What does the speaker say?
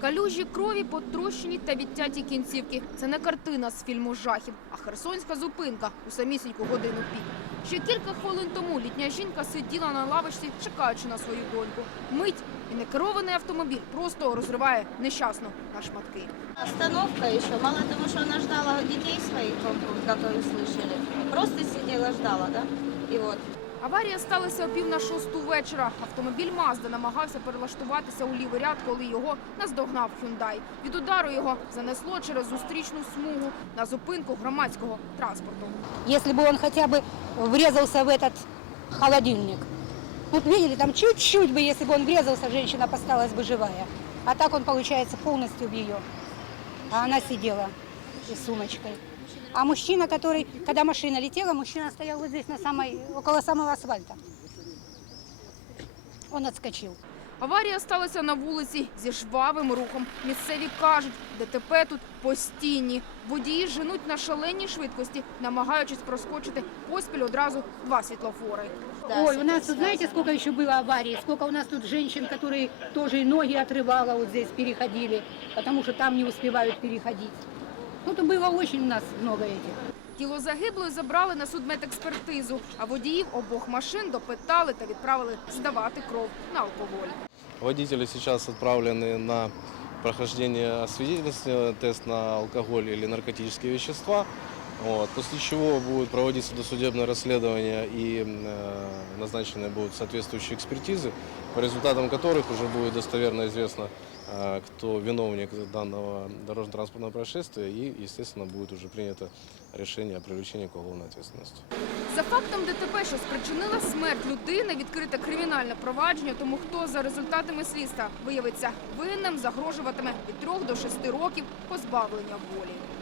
Калюжі крові, потрощені та відтяті кінцівки. Це не картина з фільму жахів, а херсонська зупинка у самісіньку годину пік. Ще кілька хвилин тому літня жінка сиділа на лавочці, чекаючи на свою доньку. Мить і некерований автомобіль просто розриває нещасну на шматки. Остановка еще. Мало того, что она ждала своих, вот, которые слышали. Просто сидела, ждала, да? И вот. Аварія сталася о пів на шосту вечора. Автомобіль Мазда намагався перелаштуватися у лівий ряд, коли його наздогнав Hyundai. Від удару його занесло через зустрічну смугу на зупинку громадського транспорту. если бы он хотя бы врезался в этот холодильник. Вот видели, там чуть-чуть бы, если бы он врезался, женщина осталась бы живая. А так он, получается, полностью в ее. А она сидела и с сумочкой. А мужчина, который, когда машина летела, мужчина стоял вот здесь, на самой, около самого асфальта. Он отскочил. Аварія сталася на вулиці зі жвавим рухом. Місцеві кажуть, ДТП тут постійні. Водії женуть на шаленій швидкості, намагаючись проскочити поспіль одразу два світлофори. Да, Ой, у нас сейчас тут знаете, сколько еще было аварий? Сколько у нас тут женщин, которые тоже и ноги отрывало, вот здесь переходили, потому что там не успевают переходить. Ну, то было очень у нас много этих. Тіло загиблої забрали на судмедекспертизу, а водіїв обох машин допитали та відправили здавати кров на алкоголь. Водители сейчас отправлены на прохождение освидетельствования, тест на алкоголь или наркотические вещества. Вот, после чего будет проводиться досудебное расследование и э, назначены будут соответствующие экспертизы, по результатам которых уже будет достоверно известно, э, кто виновник данного дорожно-транспортного происшествия и, естественно, будет уже принято решение о привлечении к уголовной ответственности. За фактом ДТП, що спричинила смерть людини, відкрите кримінальне провадження. Тому хто за результатами слідства виявиться винним, загрожуватиме від 3 до 6 років позбавлення волі.